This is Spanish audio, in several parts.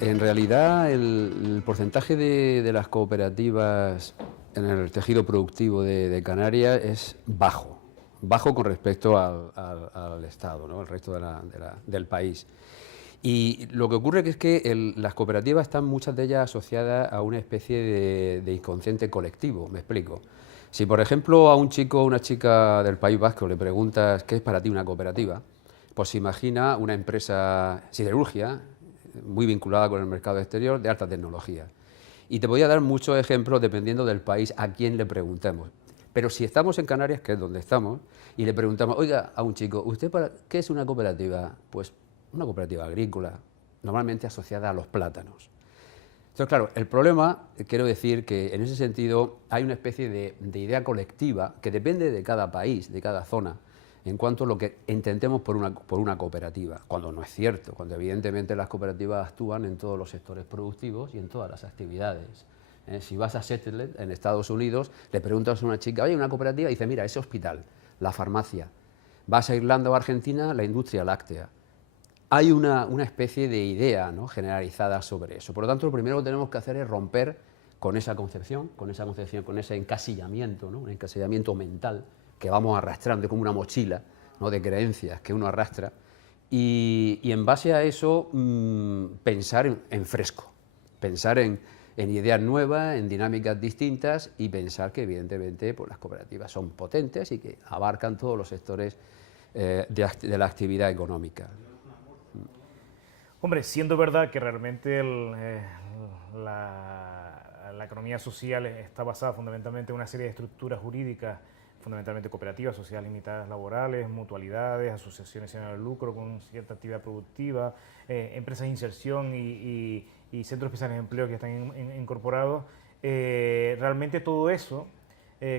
En realidad, el porcentaje de las cooperativas en el tejido productivo de Canarias es bajo, bajo con respecto al Estado, ¿no? El resto del país. Y lo que ocurre es que las cooperativas están muchas de ellas asociadas a una especie de inconsciente colectivo, me explico. Si, por ejemplo, a un chico o una chica del País Vasco le preguntas qué es para ti una cooperativa, pues se imagina una empresa siderúrgica muy vinculada con el mercado exterior de alta tecnología. Y te voy a dar muchos ejemplos dependiendo del país a quién le preguntemos. Pero si estamos en Canarias, que es donde estamos, y le preguntamos, oiga, a un chico, ¿qué es una cooperativa? Pues una cooperativa agrícola, normalmente asociada a los plátanos. Entonces, claro, el problema, quiero decir que en ese sentido hay una especie de idea colectiva que depende de cada país, de cada zona, en cuanto a lo que entendemos por una cooperativa, cuando no es cierto, cuando evidentemente las cooperativas actúan en todos los sectores productivos y en todas las actividades. Si vas a Seattle, en Estados Unidos, le preguntas a una chica, oye, una cooperativa, y dice, mira, ese hospital, la farmacia. Vas a Irlanda o Argentina, la industria láctea. Hay una especie de idea, ¿no?, generalizada sobre eso. Por lo tanto, lo primero que tenemos que hacer es romper con esa concepción, con ese encasillamiento, ¿no?, un encasillamiento mental que vamos arrastrando, como una mochila, ¿no?, de creencias que uno arrastra, y en base a eso pensar en fresco, pensar en ideas nuevas, en dinámicas distintas y pensar que evidentemente pues, las cooperativas son potentes y que abarcan todos los sectores de la actividad económica. Hombre, siendo verdad que realmente la economía social está basada fundamentalmente en una serie de estructuras jurídicas, fundamentalmente cooperativas, sociedades limitadas laborales, mutualidades, asociaciones sin ánimo de lucro con cierta actividad productiva, empresas de inserción y centros especiales de empleo que están incorporados, realmente todo eso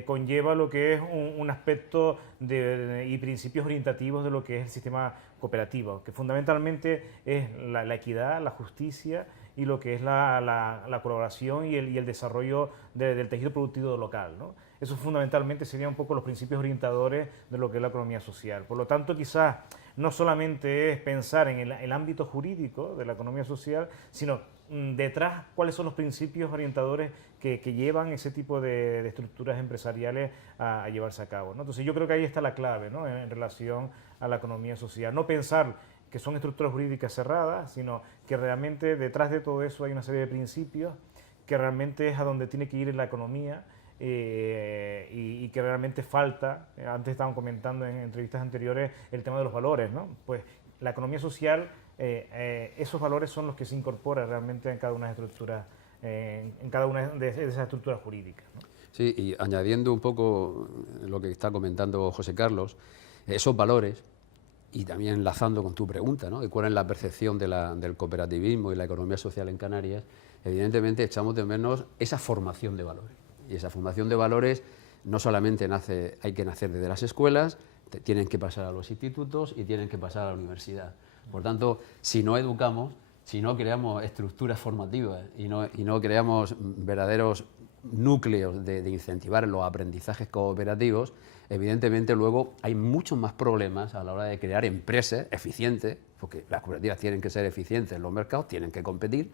conlleva lo que es un aspecto y principios orientativos de lo que es el sistema cooperativo, que fundamentalmente es la equidad, la justicia y lo que es la colaboración y el desarrollo del tejido productivo local, ¿no? Eso fundamentalmente serían un poco los principios orientadores de lo que es la economía social. Por lo tanto, quizás no solamente es pensar en el ámbito jurídico de la economía social, sino detrás cuáles son los principios orientadores que llevan ese tipo de estructuras empresariales a llevarse a cabo, ¿no? Entonces yo creo que ahí está la clave, ¿no?, en relación a la economía social. No pensar que son estructuras jurídicas cerradas, sino que realmente detrás de todo eso hay una serie de principios que realmente es a donde tiene que ir la economía y que realmente falta. Antes estaban comentando en entrevistas anteriores el tema de los valores, ¿no? Pues la economía social, esos valores son los que se incorporan realmente en cada una de las estructuras, en cada una de esas estructuras jurídicas, ¿no? Sí, y añadiendo un poco lo que está comentando José Carlos, esos valores, y también enlazando con tu pregunta, ¿no?, de cuál es la percepción del cooperativismo y la economía social en Canarias, evidentemente echamos de menos esa formación de valores. Y esa formación de valores no solamente hay que nacer desde las escuelas, tienen que pasar a los institutos y tienen que pasar a la universidad. Por tanto, si no educamos, si no creamos estructuras formativas y no creamos verdaderos núcleos de incentivar los aprendizajes cooperativos, evidentemente luego hay muchos más problemas a la hora de crear empresas eficientes, porque las cooperativas tienen que ser eficientes en los mercados, tienen que competir,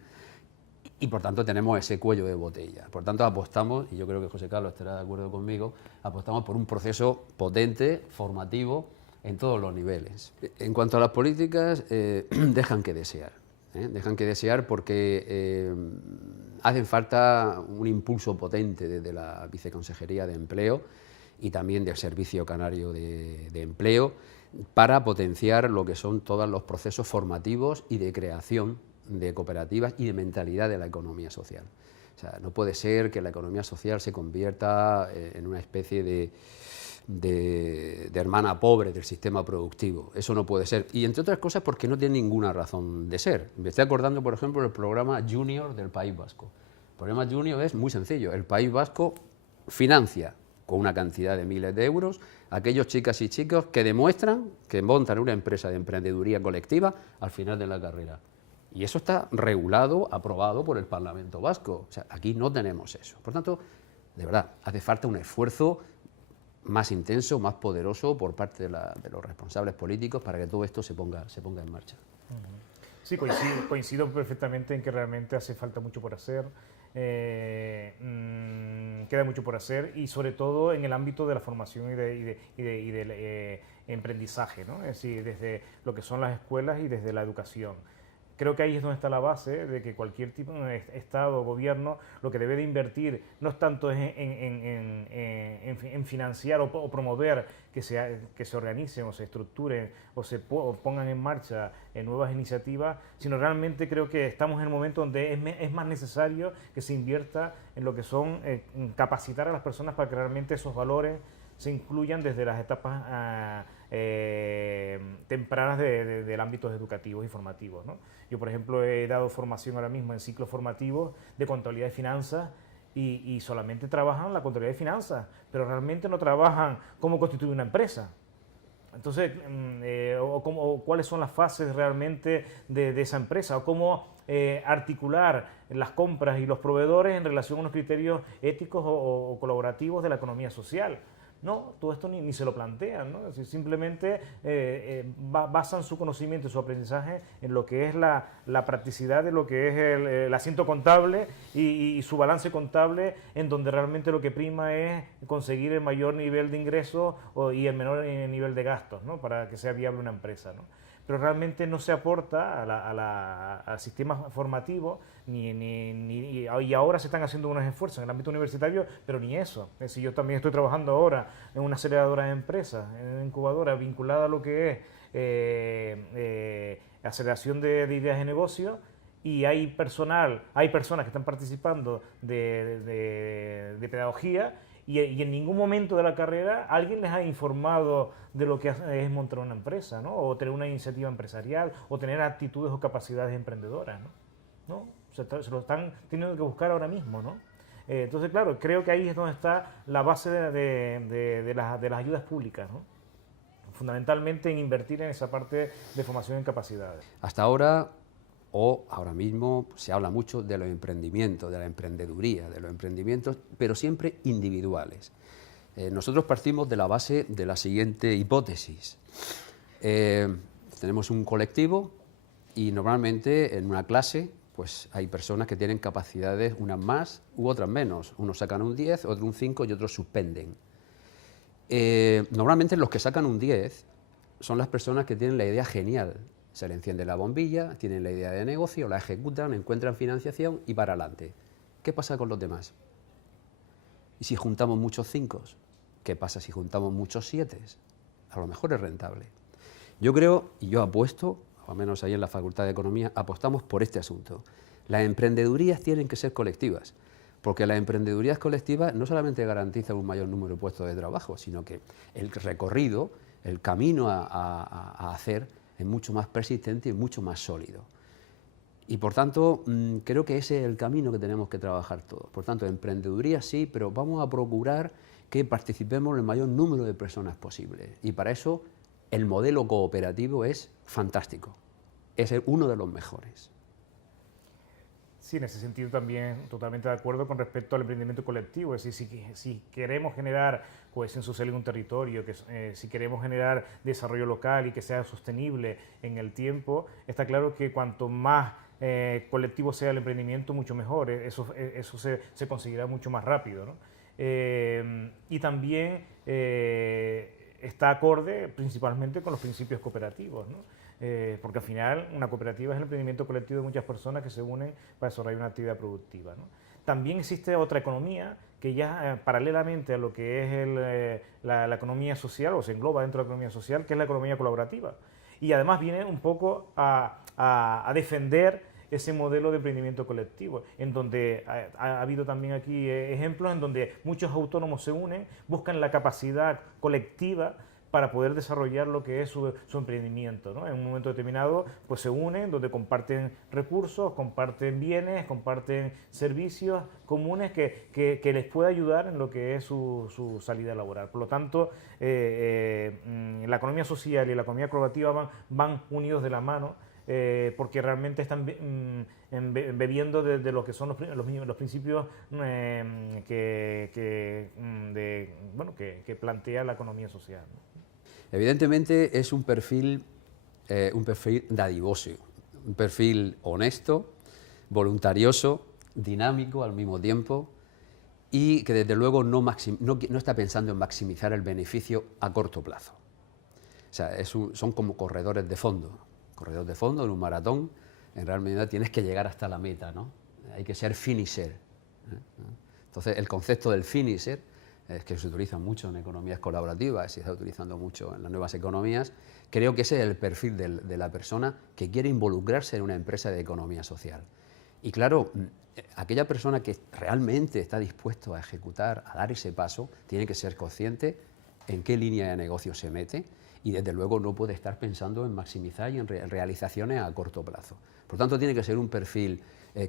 y por tanto tenemos ese cuello de botella. Por tanto apostamos, y yo creo que José Carlos estará de acuerdo conmigo, apostamos por un proceso potente, formativo, en todos los niveles. En cuanto a las políticas, dejan que desear. Dejan que desear porque hacen falta un impulso potente desde la Viceconsejería de Empleo y también del Servicio Canario de Empleo para potenciar lo que son todos los procesos formativos y de creación de cooperativas y de mentalidad de la economía social. O sea, no puede ser que la economía social se convierta en una especie de hermana pobre del sistema productivo. Eso no puede ser. Y entre otras cosas porque no tiene ninguna razón de ser. Me estoy acordando, por ejemplo, del programa Junior del País Vasco. El programa Junior es muy sencillo. El País Vasco financia con una cantidad de miles de euros a aquellos chicas y chicos que demuestran que montan una empresa de emprendeduría colectiva al final de la carrera. Y eso está regulado, aprobado por el Parlamento Vasco. O sea, aquí no tenemos eso. Por tanto, de verdad, hace falta un esfuerzo más intenso, más poderoso por parte de los responsables políticos para que todo esto se ponga en marcha. Sí, coincido perfectamente en que realmente hace falta mucho por hacer. Queda mucho por hacer y sobre todo en el ámbito de la formación y del emprendizaje, ¿no? Es decir, desde lo que son las escuelas y desde la educación. Creo que ahí es donde está la base de que cualquier tipo de Estado o gobierno lo que debe de invertir no es tanto en financiar o promover que se organicen o se estructuren o pongan en marcha nuevas iniciativas, sino realmente creo que estamos en el momento donde es más necesario que se invierta en lo que son en capacitar a las personas para que realmente esos valores se incluyan desde las etapas tempranas del ámbito educativos y formativos, ¿no? Yo, por ejemplo, he dado formación ahora mismo en ciclos formativos de contabilidad y finanzas y solamente trabajan la contabilidad y finanzas, pero realmente no trabajan cómo constituir una empresa. Entonces, o cuáles son las fases realmente de esa empresa, o cómo articular las compras y los proveedores en relación a unos criterios éticos o colaborativos de la economía social. No, todo esto ni se lo plantean, ¿no? Es decir, simplemente basan su conocimiento y su aprendizaje en lo que es la practicidad de lo que es el asiento contable y su balance contable, en donde realmente lo que prima es conseguir el mayor nivel de ingresos y el menor nivel de gastos, ¿no? Para que sea viable una empresa, ¿no? Pero realmente no se aporta al sistema formativo y ahora se están haciendo unos esfuerzos en el ámbito universitario, pero ni eso. Es decir, yo también estoy trabajando ahora en una aceleradora de empresas, en una incubadora vinculada a lo que es aceleración de ideas de negocio, y hay personas que están participando de pedagogía y en ningún momento de la carrera alguien les ha informado de lo que es montar una empresa, ¿no? O tener una iniciativa empresarial, o tener actitudes o capacidades emprendedoras, ¿no? ¿No? Se lo están teniendo que buscar ahora mismo, ¿no? Entonces, claro, creo que ahí es donde está la base de las ayudas públicas, ¿no? Fundamentalmente en invertir en esa parte de formación en capacidades. Hasta ahora, o ahora mismo, se habla mucho de los emprendimientos, de la emprendeduría, de los emprendimientos, pero siempre individuales. Nosotros partimos de la base de la siguiente hipótesis. Tenemos un colectivo y normalmente en una clase pues hay personas que tienen capacidades, unas más u otras menos. Unos sacan un 10, otros un 5 y otros suspenden. Normalmente los que sacan un 10 son las personas que tienen la idea genial. Se le enciende la bombilla, tienen la idea de negocio, la ejecutan, encuentran financiación y para adelante. ¿Qué pasa con los demás? ¿Y si juntamos muchos 5? ¿Qué pasa si juntamos muchos 7? A lo mejor es rentable. Yo creo, y yo apuesto, al menos ahí en la Facultad de Economía, apostamos por este asunto. Las emprendedurías tienen que ser colectivas, porque las emprendedurías colectivas no solamente garantizan un mayor número de puestos de trabajo, sino que el recorrido, el camino a hacer es mucho más persistente y mucho más sólido. Y por tanto, creo que ese es el camino que tenemos que trabajar todos. Por tanto, emprendeduría sí, pero vamos a procurar que participemos el mayor número de personas posible. Y para eso el modelo cooperativo es fantástico. Es uno de los mejores. Sí, en ese sentido también totalmente de acuerdo con respecto al emprendimiento colectivo. Es decir, si queremos generar cohesión social en un territorio, si queremos generar desarrollo local y que sea sostenible en el tiempo, está claro que cuanto más colectivo sea el emprendimiento, mucho mejor. Eso se conseguirá mucho más rápido, ¿no? Y también está acorde principalmente con los principios cooperativos, ¿no? Porque al final una cooperativa es el emprendimiento colectivo de muchas personas que se unen para desarrollar una actividad productiva, ¿no? También existe otra economía que ya paralelamente a lo que es la economía social, o se engloba dentro de la economía social, que es la economía colaborativa. Y además viene un poco a defender ese modelo de emprendimiento colectivo, en donde ha habido también aquí ejemplos en donde muchos autónomos se unen, buscan la capacidad colectiva para poder desarrollar lo que es su emprendimiento, ¿no? En un momento determinado pues se unen, donde comparten recursos, comparten bienes, comparten servicios comunes que les puede ayudar en lo que es su salida laboral. Por lo tanto, la economía social y la economía colaborativa van unidos de la mano, porque realmente están bebiendo de lo que son los principios que plantea la economía social, ¿no? Evidentemente es un perfil dadivoso, un perfil honesto, voluntarioso, dinámico al mismo tiempo y que desde luego no está pensando en maximizar el beneficio a corto plazo. O sea, son como corredores de fondo en un maratón. En realidad tienes que llegar hasta la meta, ¿no? Hay que ser finisher, ¿eh? Entonces, el concepto del finisher, que se utiliza mucho en economías colaborativas, se está utilizando mucho en las nuevas economías, creo que ese es el perfil de la persona que quiere involucrarse en una empresa de economía social. Y claro, aquella persona que realmente está dispuesto a ejecutar, a dar ese paso, tiene que ser consciente en qué línea de negocio se mete y desde luego no puede estar pensando en maximizar y en realizaciones a corto plazo. Por tanto, tiene que ser un perfil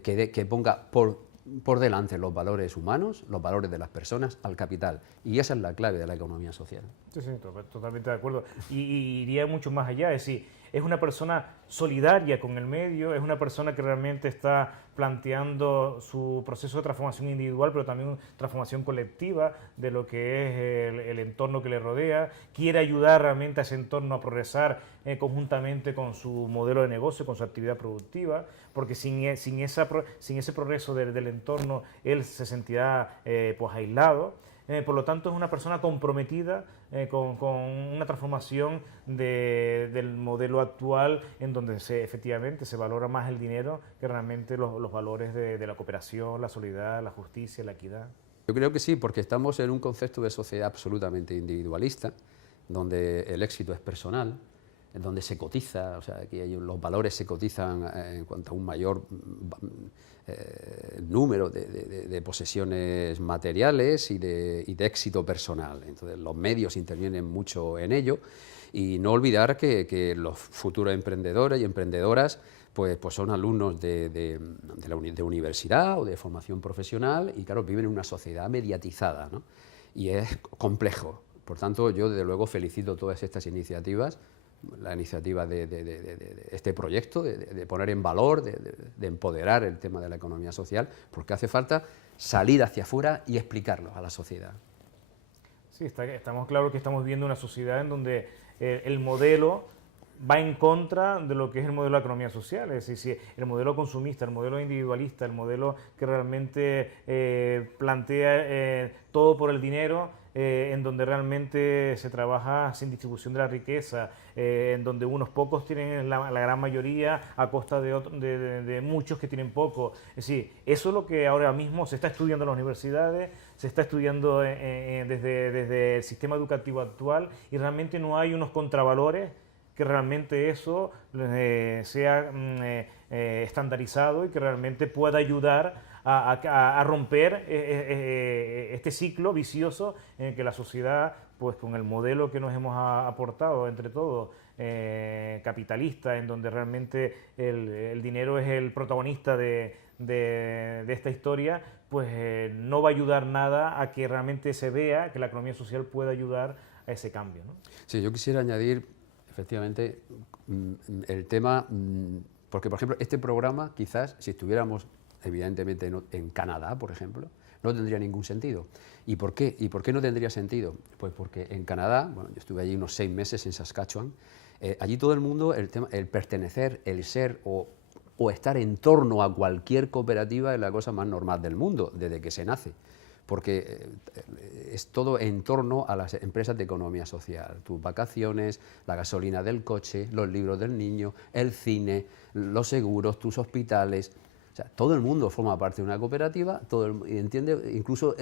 que ponga por delante los valores humanos, los valores de las personas, al capital. Y esa es la clave de la economía social. Sí, sí, totalmente de acuerdo. Y iría mucho más allá, es decir, es una persona solidaria con el medio, es una persona que realmente está planteando su proceso de transformación individual, pero también transformación colectiva de lo que es el entorno que le rodea, quiere ayudar realmente a ese entorno a progresar conjuntamente con su modelo de negocio, con su actividad productiva, porque sin ese progreso del entorno él se sentirá pues aislado. Por lo tanto, es una persona comprometida con una transformación del modelo actual en donde efectivamente se valora más el dinero que realmente los valores de la cooperación, la solidaridad, la justicia, la equidad. Yo creo que sí, porque estamos en un concepto de sociedad absolutamente individualista, donde el éxito es personal, en donde se cotiza, o sea, aquí los valores se cotizan en cuanto a un mayor número de posesiones materiales y de éxito personal. Entonces, los medios intervienen mucho en ello y no olvidar que los futuros emprendedores y emprendedoras pues son alumnos de universidad o de formación profesional y, claro, viven en una sociedad mediatizada, ¿no? Y es complejo. Por tanto, yo, desde luego, felicito todas estas iniciativas, la iniciativa de este proyecto, de poner en valor, de empoderar el tema de la economía social, porque hace falta salir hacia afuera y explicarlo a la sociedad. Sí, estamos claros que estamos viendo una sociedad en donde el modelo va en contra de lo que es el modelo de la economía social, es decir, el modelo consumista, el modelo individualista, el modelo que realmente plantea todo por el dinero, en donde realmente se trabaja sin distribución de la riqueza, en donde unos pocos tienen la gran mayoría a costa de muchos que tienen poco. Es decir, eso es lo que ahora mismo se está estudiando en las universidades, se está estudiando desde el sistema educativo actual y realmente no hay unos contravalores que realmente eso sea estandarizado y que realmente pueda ayudar a romper este ciclo vicioso en el que la sociedad, pues con el modelo que nos hemos aportado entre todos, capitalista, en donde realmente el dinero es el protagonista de esta historia, pues no va a ayudar nada a que realmente se vea que la economía social pueda ayudar a ese cambio, ¿no? Sí, yo quisiera añadir, efectivamente, el tema, porque, por ejemplo, este programa, quizás, si estuviéramos, evidentemente, en Canadá, por ejemplo, no tendría ningún sentido. ¿Y por qué? ¿Y por qué no tendría sentido? Pues porque en Canadá, bueno, yo estuve allí unos 6 meses en Saskatchewan, allí todo el mundo, el pertenecer, el ser o estar en torno a cualquier cooperativa es la cosa más normal del mundo, desde que se nace, porque es todo en torno a las empresas de economía social, tus vacaciones, la gasolina del coche, los libros del niño, el cine, los seguros, tus hospitales. O sea, todo el mundo forma parte de una cooperativa, entiende, incluso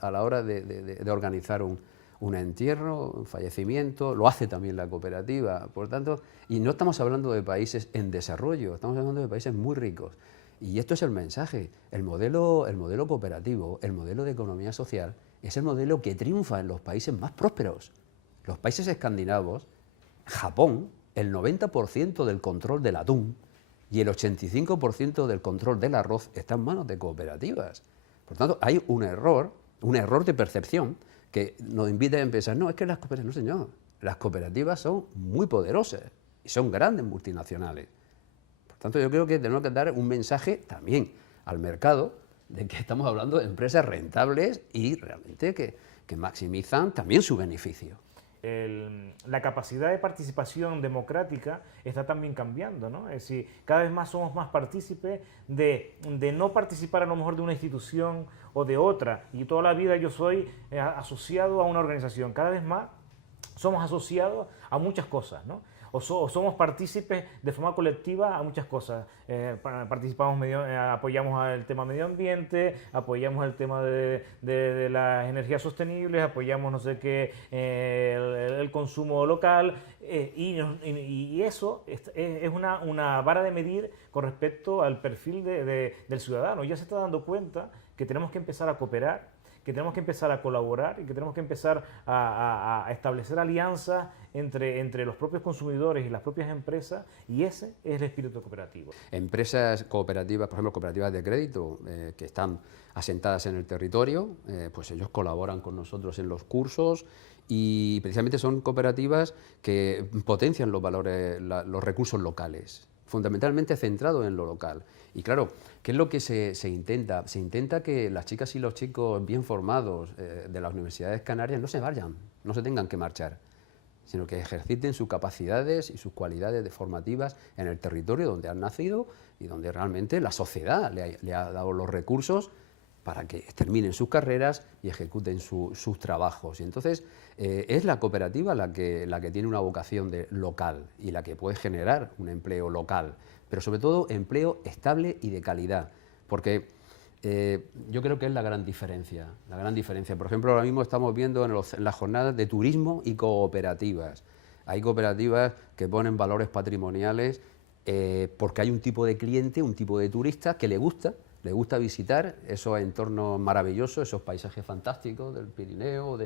a la hora de organizar un entierro, un fallecimiento, lo hace también la cooperativa. Por tanto, y no estamos hablando de países en desarrollo, estamos hablando de países muy ricos. Y esto es el mensaje, el modelo cooperativo, el modelo de economía social, es el modelo que triunfa en los países más prósperos. Los países escandinavos, Japón, el 90% del control del atún y el 85% del control del arroz está en manos de cooperativas. Por tanto, hay un error de percepción que nos invita a pensar, no, es que las cooperativas, no señor, las cooperativas son muy poderosas y son grandes multinacionales. Por tanto, yo creo que tenemos que dar un mensaje también al mercado de que estamos hablando de empresas rentables y realmente que maximizan también su beneficio. la capacidad de participación democrática está también cambiando, ¿no? Es decir, cada vez más somos más partícipes de no participar a lo mejor de una institución o de otra, y toda la vida yo soy asociado a una organización. Cada vez más somos asociados a muchas cosas, ¿no? O somos partícipes de forma colectiva a muchas cosas. Participamos, apoyamos el tema medio ambiente, apoyamos el tema de las energías sostenibles, apoyamos no sé qué, el consumo local, y eso es una vara de medir con respecto al perfil del ciudadano. Ya se está dando cuenta que tenemos que empezar a cooperar, que tenemos que empezar a colaborar y que tenemos que empezar a establecer alianzas entre los propios consumidores y las propias empresas, y ese es el espíritu cooperativo. Empresas cooperativas, por ejemplo, cooperativas de crédito, que están asentadas en el territorio, pues ellos colaboran con nosotros en los cursos, y precisamente son cooperativas que potencian los valores, los recursos locales, fundamentalmente centrado en lo local. Y claro, ¿qué es lo que se intenta? Se intenta que las chicas y los chicos bien formados de las universidades canarias no se vayan, no se tengan que marchar, sino que ejerciten sus capacidades y sus cualidades formativas en el territorio donde han nacido y donde realmente la sociedad le ha dado los recursos para que terminen sus carreras y ejecuten sus trabajos. Y entonces es la cooperativa la que tiene una vocación local y la que puede generar un empleo local, pero sobre todo empleo estable y de calidad, porque yo creo que es la gran diferencia. Por ejemplo, ahora mismo estamos viendo en las jornadas de turismo y cooperativas. Hay cooperativas que ponen valores patrimoniales porque hay un tipo de cliente, un tipo de turista que le gusta visitar esos entornos maravillosos, esos paisajes fantásticos del Pirineo,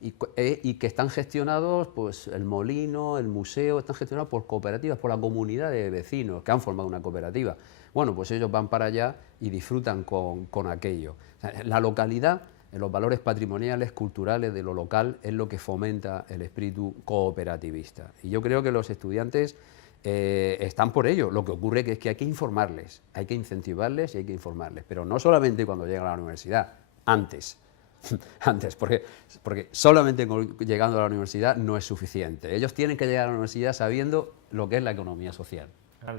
y que están gestionados, pues el molino, el museo, están gestionados por cooperativas, por la comunidad de vecinos que han formado una cooperativa. Bueno, pues ellos van para allá y disfrutan con aquello. O sea, la localidad, los valores patrimoniales, culturales de lo local, es lo que fomenta el espíritu cooperativista. Y yo creo que los estudiantes están por ello. Lo que ocurre es que hay que informarles, hay que incentivarles y hay que informarles, pero no solamente cuando llegan a la universidad, antes, porque solamente llegando a la universidad no es suficiente. Ellos tienen que llegar a la universidad sabiendo lo que es la economía social.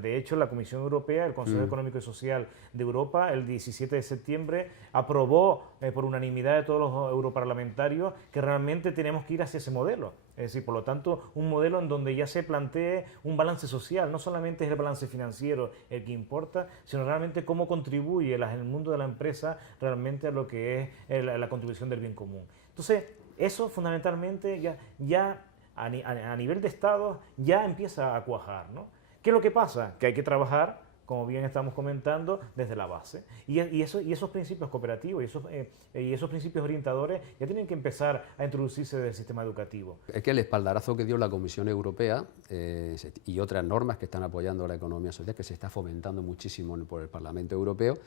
De hecho, la Comisión Europea, el Consejo Económico y Social de Europa, el 17 de septiembre, aprobó por unanimidad de todos los europarlamentarios que realmente tenemos que ir hacia ese modelo. Es decir, por lo tanto, un modelo en donde ya se plantee un balance social. No solamente es el balance financiero el que importa, sino realmente cómo contribuye el mundo de la empresa realmente a lo que es la contribución del bien común. Entonces, eso fundamentalmente ya a nivel de Estado ya empieza a cuajar, ¿no? ¿Qué es lo que pasa? Que hay que trabajar, como bien estamos comentando, desde la base. Y esos principios cooperativos y esos principios orientadores ya tienen que empezar a introducirse desde el sistema educativo. Es que el espaldarazo que dio la Comisión Europea y otras normas que están apoyando la economía social, que se está fomentando muchísimo por el Parlamento Europeo,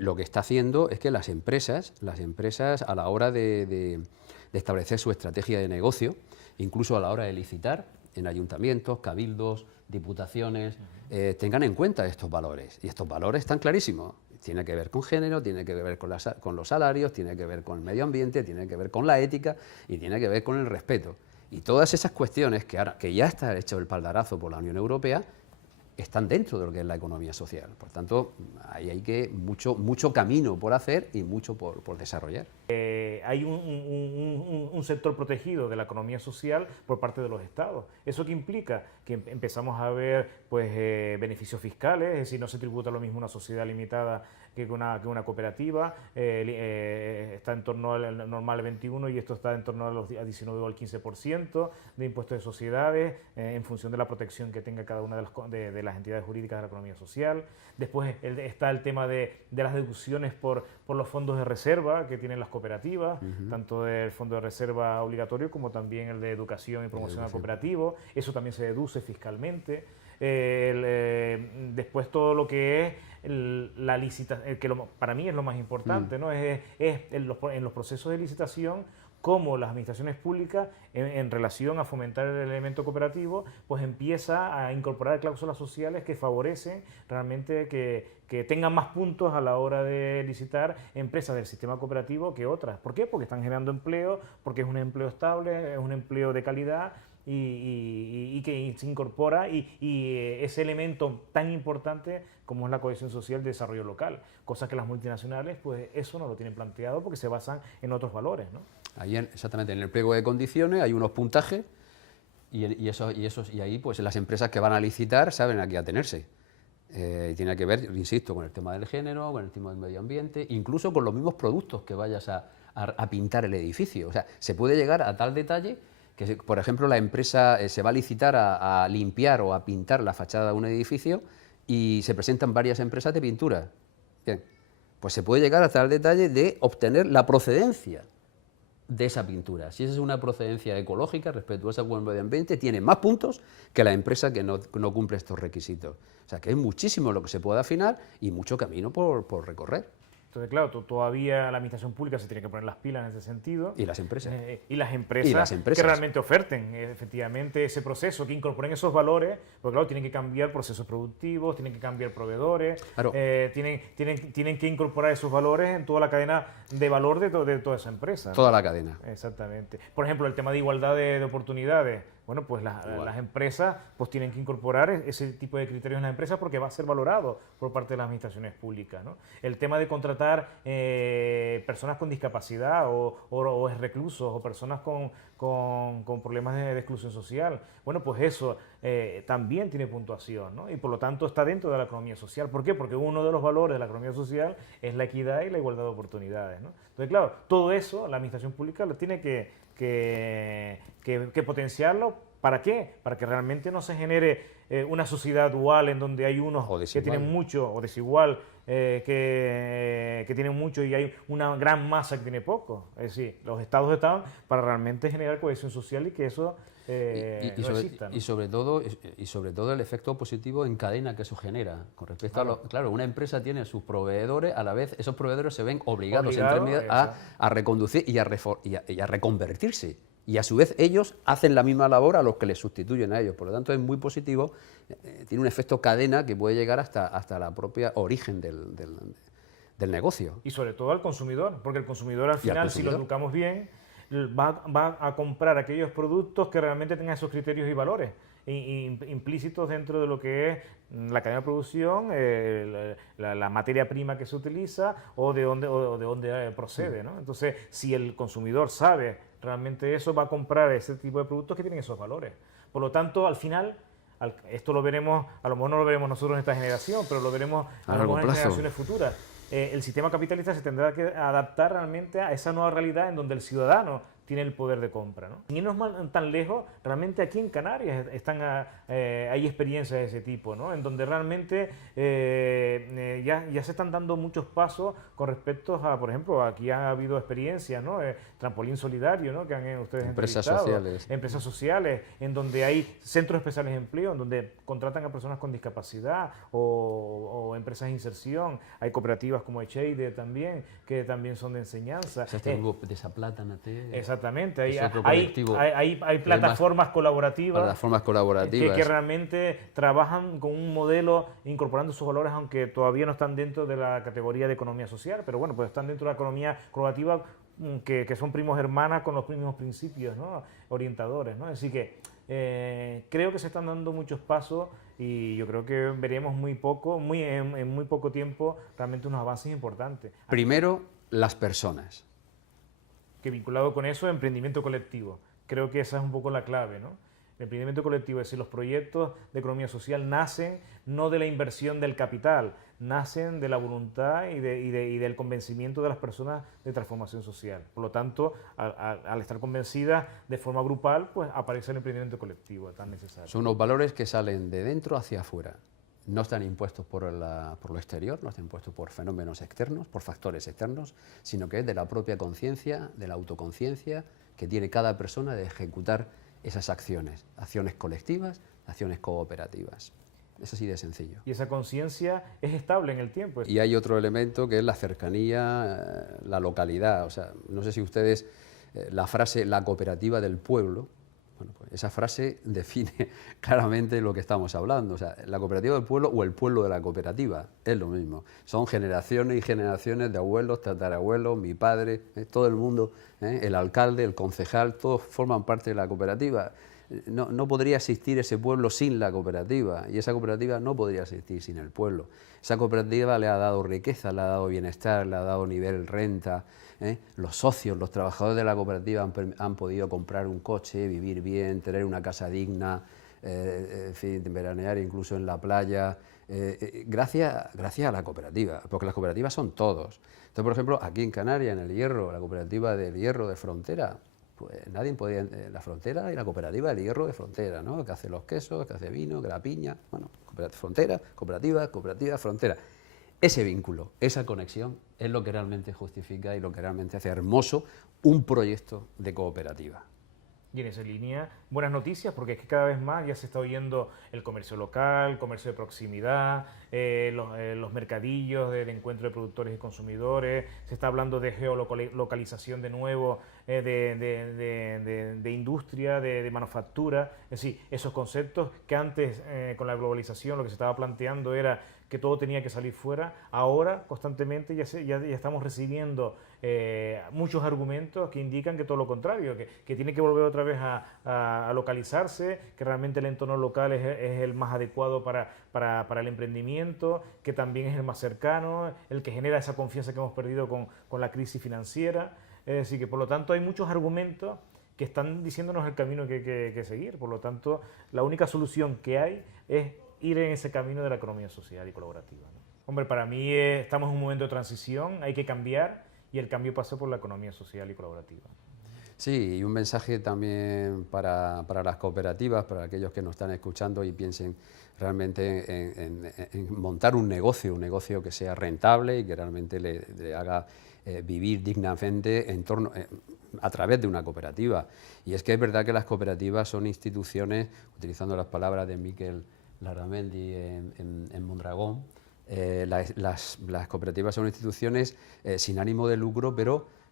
lo que está haciendo es que las empresas a la hora de establecer su estrategia de negocio, incluso a la hora de licitar, en ayuntamientos, cabildos, diputaciones, tengan en cuenta estos valores. Y estos valores están clarísimos. Tiene que ver con género, tiene que ver con los salarios, tiene que ver con el medio ambiente, tiene que ver con la ética y tiene que ver con el respeto. Y todas esas cuestiones que ya está hecho el espaldarazo por la Unión Europea, están dentro de lo que es la economía social. Por tanto, ahí hay mucho camino por hacer y mucho por desarrollar. Hay un sector protegido de la economía social por parte de los estados. ¿Eso qué implica? Que empezamos a ver pues, beneficios fiscales, es decir, no se tributa lo mismo una sociedad limitada que una cooperativa, está en torno al normal 21 y esto está en torno a 19 o al 15% de impuestos de sociedades en función de la protección que tenga cada una de las entidades jurídicas de la economía social. Después está el tema de las deducciones por los fondos de reserva que tienen las cooperativas, tanto del fondo de reserva obligatorio como también el de educación y promoción al cooperativo. Eso también se deduce fiscalmente. Después todo lo que es la licitación, para mí es lo más importante, ¿no? En los procesos de licitación, cómo las administraciones públicas, en relación a fomentar el elemento cooperativo, pues empieza a incorporar cláusulas sociales que favorecen realmente que tengan más puntos a la hora de licitar empresas del sistema cooperativo que otras. ¿Por qué? Porque están generando empleo, porque es un empleo estable, es un empleo de calidad, y que se incorpora ese elemento tan importante como es la cohesión social de desarrollo local, cosa que las multinacionales pues eso no lo tienen planteado porque se basan en otros valores, ¿no? Ahí exactamente, en el pliego de condiciones hay unos puntajes y ahí pues las empresas que van a licitar saben a qué atenerse. Tiene que ver, insisto, con el tema del género, con el tema del medio ambiente, incluso con los mismos productos que vayas a pintar el edificio. O sea, se puede llegar a tal detalle que, por ejemplo, la empresa se va a licitar a limpiar o a pintar la fachada de un edificio y se presentan varias empresas de pintura. Bien, pues se puede llegar a tal detalle de obtener la procedencia de esa pintura. Si esa es una procedencia ecológica, respetuosa con el medio ambiente, tiene más puntos que la empresa que no cumple estos requisitos. O sea, que hay muchísimo lo que se puede afinar y mucho camino por recorrer. Entonces, claro, todavía la administración pública se tiene que poner las pilas en ese sentido. Y las empresas. Y las empresas que realmente oferten efectivamente ese proceso, que incorporen esos valores, porque claro, tienen que cambiar procesos productivos, tienen que cambiar proveedores, claro. Tienen que incorporar esos valores en toda la cadena de valor de toda esa empresa, ¿no? Toda la cadena. Exactamente. Por ejemplo, el tema de igualdad de oportunidades. Bueno, pues las empresas pues tienen que incorporar ese tipo de criterios en las empresas porque va a ser valorado por parte de las administraciones públicas, ¿no? El tema de contratar personas con discapacidad o reclusos o personas con problemas de exclusión social, bueno, pues eso también tiene puntuación, ¿no? Y por lo tanto está dentro de la economía social. ¿Por qué? Porque uno de los valores de la economía social es la equidad y la igualdad de oportunidades, ¿no? Entonces, claro, todo eso la administración pública lo tiene que potenciarlo. ¿Para qué? Para que realmente no se genere una sociedad dual en donde hay unos que tienen mucho, o desigual, que tienen mucho y hay una gran masa que tiene poco. Es decir, los estados están para realmente generar cohesión social y que eso no exista, ¿no? Y sobre todo el efecto positivo en cadena que eso genera. Con respecto claro, una empresa tiene sus proveedores, a la vez esos proveedores se ven obligados a reconducir y a reconvertirse. Y a su vez ellos hacen la misma labor a los que les sustituyen a ellos. Por lo tanto es muy positivo, tiene un efecto cadena que puede llegar hasta la propia origen del negocio. Y sobre todo al consumidor, porque el consumidor al final, si lo educamos bien, va a comprar aquellos productos que realmente tengan esos criterios y valores implícitos dentro de lo que es la cadena de producción, la materia prima que se utiliza o de dónde procede, ¿no? Entonces, si el consumidor sabe realmente eso, va a comprar ese tipo de productos que tienen esos valores. Por lo tanto, al final, esto lo veremos, a lo mejor no lo veremos nosotros en esta generación, pero lo veremos a lo mejor en generaciones futuras. El sistema capitalista se tendrá que adaptar realmente a esa nueva realidad en donde el ciudadano tiene el poder de compra, ¿no? Sin irnos tan lejos, realmente aquí en Canarias hay experiencias de ese tipo, ¿no? En donde realmente ya se están dando muchos pasos con respecto a, por ejemplo, aquí ha habido experiencias, ¿no? Trampolín Solidario, ¿no? Que han ustedes empresas sociales, en donde hay centros especiales de empleo, en donde contratan a personas con discapacidad o empresas de inserción. Hay cooperativas como Echeide también, que también son de enseñanza. Exactamente, hay plataformas colaborativas, que realmente trabajan con un modelo incorporando sus valores, aunque todavía no están dentro de la categoría de economía social, pero bueno, pues están dentro de la economía colaborativa, que son primos hermanas con los mismos principios, ¿no? Orientadores, ¿no? Así que creo que se están dando muchos pasos y yo creo que veremos en muy poco tiempo realmente unos avances importantes. Primero, las personas. Que vinculado con eso, emprendimiento colectivo. Creo que esa es un poco la clave, ¿no? El emprendimiento colectivo, es decir, los proyectos de economía social nacen no de la inversión del capital, nacen de la voluntad y del convencimiento de las personas de transformación social. Por lo tanto, al estar convencidas de forma grupal, pues aparece el emprendimiento colectivo tan necesario. Son unos valores que salen de dentro hacia afuera. No están impuestos por lo exterior, no están impuestos por fenómenos externos, por factores externos, sino que es de la propia conciencia, de la autoconciencia que tiene cada persona de ejecutar esas acciones colectivas, acciones cooperativas. Es así de sencillo. Y esa conciencia es estable en el tiempo. Y hay otro elemento que es la cercanía, la localidad. O sea, no sé si ustedes la frase "la cooperativa del pueblo", bueno, pues esa frase define claramente lo que estamos hablando. O sea, la cooperativa del pueblo o el pueblo de la cooperativa, es lo mismo. Son generaciones y generaciones de abuelos, tatarabuelos, mi padre, todo el mundo, el alcalde, el concejal, todos forman parte de la cooperativa. No podría existir ese pueblo sin la cooperativa, y esa cooperativa no podría existir sin el pueblo. Esa cooperativa le ha dado riqueza, le ha dado bienestar, le ha dado nivel renta. Los socios, los trabajadores de la cooperativa han podido comprar un coche, vivir bien, tener una casa digna, en fin, veranear incluso en la playa, gracias a la cooperativa, porque las cooperativas son todos. Entonces, por ejemplo, aquí en Canarias, en El Hierro, la cooperativa del Hierro de Frontera, pues nadie podía, la Frontera y la cooperativa del Hierro de Frontera, ¿no? Que hace los quesos, que hace vino, que la piña, bueno, Frontera, cooperativa, Frontera. Ese vínculo, esa conexión es lo que realmente justifica y lo que realmente hace hermoso un proyecto de cooperativa. Y en esa línea, buenas noticias, porque es que cada vez más ya se está oyendo el comercio local, el comercio de proximidad, los mercadillos de encuentro de productores y consumidores, se está hablando de geolocalización de nuevo, de industria, de manufactura, es decir, esos conceptos que antes con la globalización lo que se estaba planteando era que todo tenía que salir fuera, ahora constantemente ya estamos recibiendo muchos argumentos que indican que todo lo contrario, que tiene que volver otra vez a localizarse, que realmente el entorno local es el más adecuado para el emprendimiento, que también es el más cercano, el que genera esa confianza que hemos perdido con la crisis financiera. Es decir, que por lo tanto hay muchos argumentos que están diciéndonos el camino que hay que seguir. Por lo tanto, la única solución que hay es ir en ese camino de la economía social y colaborativa, ¿no? Hombre, para mí estamos en un momento de transición, hay que cambiar, y el cambio pasa por la economía social y colaborativa. Sí, y un mensaje también para las cooperativas, para aquellos que nos están escuchando y piensen realmente en montar un negocio que sea rentable y que realmente le haga vivir dignamente a través de una cooperativa. Y es que es verdad que las cooperativas son instituciones, utilizando las palabras de Miquel Larramendi en Mondragón, las cooperativas son instituciones sin ánimo de lucro,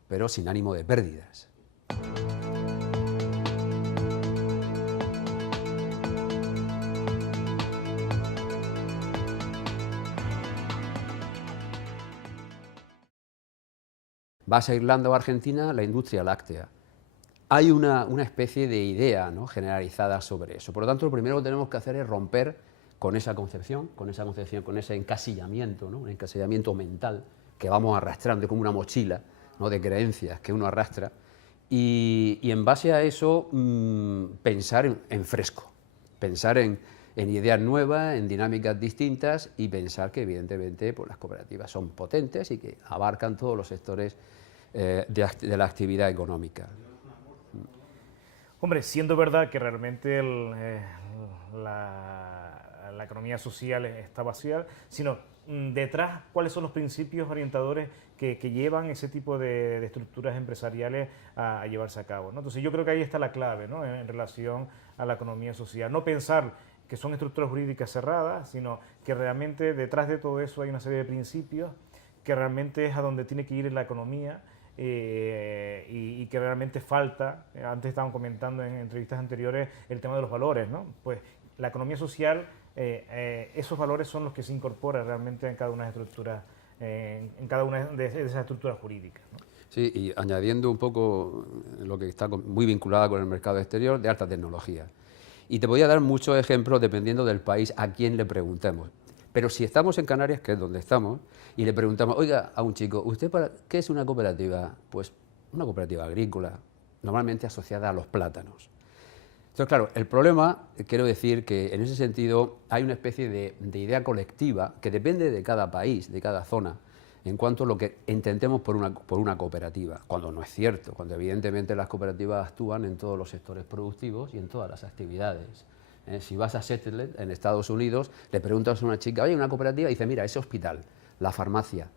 pero sin ánimo de pérdidas. Vas a Irlanda o Argentina, la industria láctea. Hay una especie de idea, ¿no?, generalizada sobre eso. Por lo tanto, lo primero que tenemos que hacer es romper con esa concepción, con ese encasillamiento, ¿no?, un encasillamiento mental que vamos arrastrando como una mochila, ¿no?, de creencias que uno arrastra, y en base a eso pensar en fresco, pensar en ideas nuevas, en dinámicas distintas, y pensar que evidentemente pues, las cooperativas son potentes y que abarcan todos los sectores de la actividad económica. Hombre, siendo verdad que realmente la economía social está vacía, sino detrás, ¿cuáles son los principios orientadores que llevan ese tipo de estructuras empresariales a llevarse a cabo, ¿no? Entonces yo creo que ahí está la clave, ¿no?, en relación a la economía social. No pensar que son estructuras jurídicas cerradas, sino que realmente detrás de todo eso hay una serie de principios que realmente es a donde tiene que ir la economía. Y que realmente falta, antes estaban comentando en entrevistas anteriores el tema de los valores, ¿no? Pues la economía social, esos valores son los que se incorporan realmente en cada una de las estructuras, en cada una de esas estructuras jurídicas, ¿no? Sí, y añadiendo un poco lo que está muy vinculado con el mercado exterior de alta tecnología. Y te voy a dar muchos ejemplos dependiendo del país a quien le preguntemos. Pero si estamos en Canarias, que es donde estamos, y le preguntamos, oiga, a un chico, ¿qué es una cooperativa? Pues una cooperativa agrícola, normalmente asociada a los plátanos. Entonces, claro, el problema, quiero decir que en ese sentido hay una especie de idea colectiva que depende de cada país, de cada zona, en cuanto a lo que entendemos por una cooperativa, cuando no es cierto, cuando evidentemente las cooperativas actúan en todos los sectores productivos y en todas las actividades. Si vas a Seattle, en Estados Unidos, le preguntas a una chica, oye, una cooperativa, y dice, mira, ese hospital, la farmacia.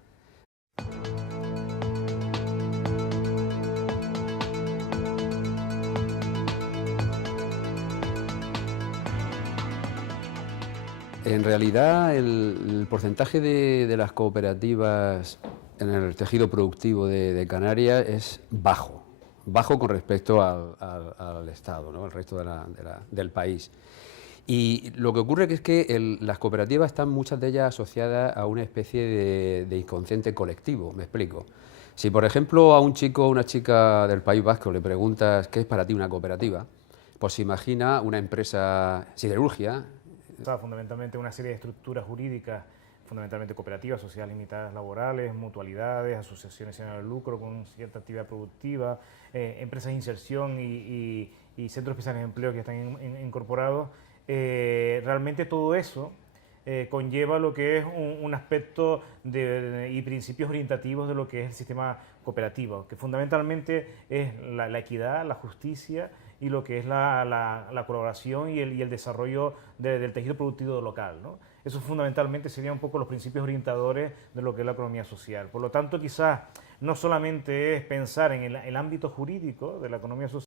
En realidad, el porcentaje de las cooperativas en el tejido productivo de Canarias es bajo bajo con respecto al Estado, ¿no? El resto del país. Y lo que ocurre es que las cooperativas están muchas de ellas asociadas a una especie de inconsciente colectivo, me explico. Si, por ejemplo, a un chico o una chica del País Vasco le preguntas qué es para ti una cooperativa, pues se imagina una empresa siderurgia. Fundamentalmente una serie de estructuras jurídicas, fundamentalmente cooperativas, sociedades limitadas laborales, mutualidades, asociaciones sin ánimo de lucro con cierta actividad productiva, empresas de inserción y centros especiales de empleo que están incorporados. Realmente todo eso conlleva lo que es un aspecto y principios orientativos de lo que es el sistema cooperativo, que fundamentalmente es la equidad, la justicia y lo que es la colaboración y el desarrollo del tejido productivo local, ¿no? Eso fundamentalmente serían un poco los principios orientadores de lo que es la economía social. Por lo tanto, quizás no solamente es pensar en el ámbito jurídico de la economía social,